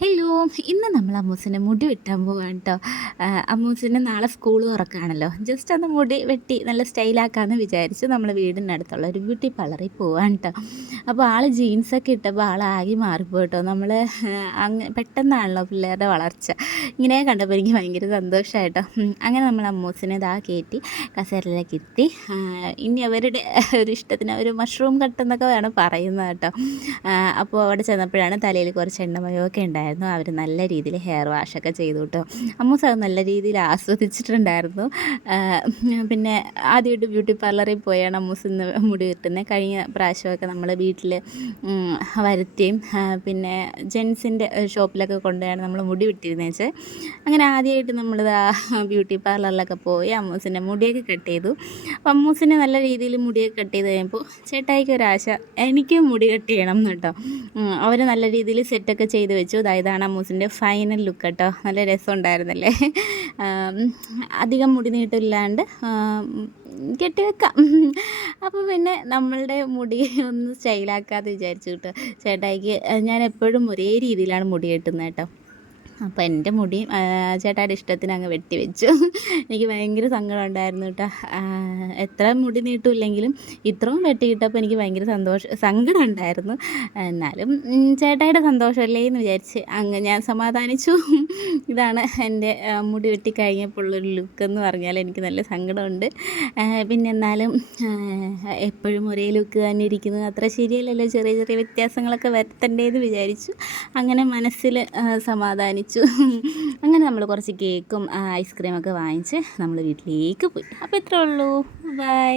Hello! ഇന്ന് നമ്മൾ അമ്മൂസിൻ്റെ മുടി വെട്ടാൻ പോവാണ് ട്ടോ. അമ്മൂസിന് നാളെ സ്കൂൾ തുറക്കാണല്ലോ. ജസ്റ്റ് ഒന്ന് മുടി വെട്ടി നല്ല സ്റ്റൈലാക്കാമെന്ന് വിചാരിച്ച് നമ്മൾ വീടിനടുത്തുള്ള ഒരു ബ്യൂട്ടി പാർലറിൽ പോവാണ് ട്ടോ. അപ്പോൾ ആൾ ജീൻസൊക്കെ ഇട്ടപ്പോൾ ആളാകെ മാറിപ്പോയി ട്ടോ. നമ്മൾ പെട്ടെന്നാണല്ലോ പിള്ളേരുടെ വളർച്ച. ഇങ്ങനെ കണ്ടപ്പോൾ എനിക്ക് ഭയങ്കര സന്തോഷമായിട്ടോ. അങ്ങനെ നമ്മൾ അമ്മൂസിനെ ഇതാ കയറ്റി കസേരയിലേക്ക് ഇരുത്തി. ഇനി അവരുടെ ഒരു ഇഷ്ടത്തിന് ഒരു മഷ്റൂം കട്ട് എന്നൊക്കെ വേണം പറയുന്നത് കേട്ടോ. അപ്പോൾ അവിടെ ചെന്നപ്പോഴാണ് തലയിൽ കുറച്ച് എണ്ണമയമൊക്കെ ഉണ്ടായിരുന്നു. അവർ നല്ല രീതിയിൽ ഹെയർ വാഷൊക്കെ ചെയ്തു കേട്ടോ. അമ്മൂസ് അത് നല്ല രീതിയിൽ ആസ്വദിച്ചിട്ടുണ്ടായിരുന്നു. പിന്നെ ആദ്യമായിട്ട് ബ്യൂട്ടി പാർലറിൽ പോയാണ് അമ്മൂസ് ഇന്ന് മുടി വെട്ടുന്നത്. കഴിഞ്ഞ പ്രാവശ്യമൊക്കെ നമ്മൾ വീട്ടിൽ വരുത്തിയും പിന്നെ ജെൻസിൻ്റെ ഷോപ്പിലൊക്കെ കൊണ്ടുപോയാണ് നമ്മൾ മുടി വെട്ടിയിരുന്നത് വെച്ചാൽ. അങ്ങനെ ആദ്യമായിട്ട് നമ്മളിത് ബ്യൂട്ടി പാർലറിലൊക്കെ പോയി അമ്മൂസിൻ്റെ മുടിയൊക്കെ കട്ട് ചെയ്തു. അപ്പം അമ്മൂസിനെ നല്ല രീതിയിൽ മുടിയൊക്കെ കട്ട് ചെയ്ത് കഴിയുമ്പോൾ ചേട്ടായിക്ക് ഒരാശ എനിക്ക് മുടി കട്ട് ചെയ്യണം എന്ന് കേട്ടോ. അവർ നല്ല രീതിയിൽ സെറ്റൊക്കെ ചെയ്ത് വെച്ചു. ഇതാണ് അമ്മൂസിൻ്റെ ഫൈനൽ ലുക്ക് കേട്ടോ. നല്ല രസമുണ്ടായിരുന്നല്ലേ. അധികം മുടി നീട്ടില്ലാണ്ട് കെട്ടി വെക്കാം. അപ്പോൾ പിന്നെ നമ്മളുടെ മുടി ഒന്ന് സ്റ്റൈലാക്കാമെന്ന് വിചാരിച്ചു കേട്ടോ. ചേട്ടായിക്ക് ഞാൻ എപ്പോഴും ഒരേ രീതിയിലാണ് മുടി കെട്ടുന്നത് കേട്ടോ. അപ്പോൾ എൻ്റെ മുടി ചേട്ടായിയുടെ ഇഷ്ടത്തിന് അങ്ങ് വെട്ടി വെച്ചു. എനിക്ക് ഭയങ്കര സങ്കടം ഉണ്ടായിരുന്നു കേട്ടോ. എത്ര മുടി നീട്ടില്ലെങ്കിലും ഇത്രയും വെട്ടി കിട്ടപ്പോൾ എനിക്ക് ഭയങ്കര സങ്കടം ഉണ്ടായിരുന്നു. എന്നാലും ചേട്ടായിയുടെ സന്തോഷമല്ലേ എന്ന് വിചാരിച്ച് അങ്ങ് ഞാൻ സമാധാനിച്ചു. ഇതാണ് എൻ്റെ മുടി വെട്ടി കഴിഞ്ഞപ്പോഴുള്ളൊരു ലുക്ക് എന്ന് പറഞ്ഞാൽ എനിക്ക് നല്ല സങ്കടമുണ്ട്. പിന്നെ എന്നാലും എപ്പോഴും ഒരേ ലുക്ക് തന്നെ ഇരിക്കുന്നത് അത്ര ശരിയല്ലല്ലോ. ചെറിയ ചെറിയ വ്യത്യാസങ്ങളൊക്കെ വരുത്തണ്ടേന്ന് വിചാരിച്ചു. അങ്ങനെ മനസ്സിൽ സമാധാനിച്ചു. അങ്ങനെ നമ്മൾ കുറച്ച് കേക്കും ഐസ്ക്രീമൊക്കെ വാങ്ങിച്ച് നമ്മൾ വീട്ടിലേക്ക് പോയി. അപ്പോൾ ഇത്രേ ഉള്ളൂ. ബൈ.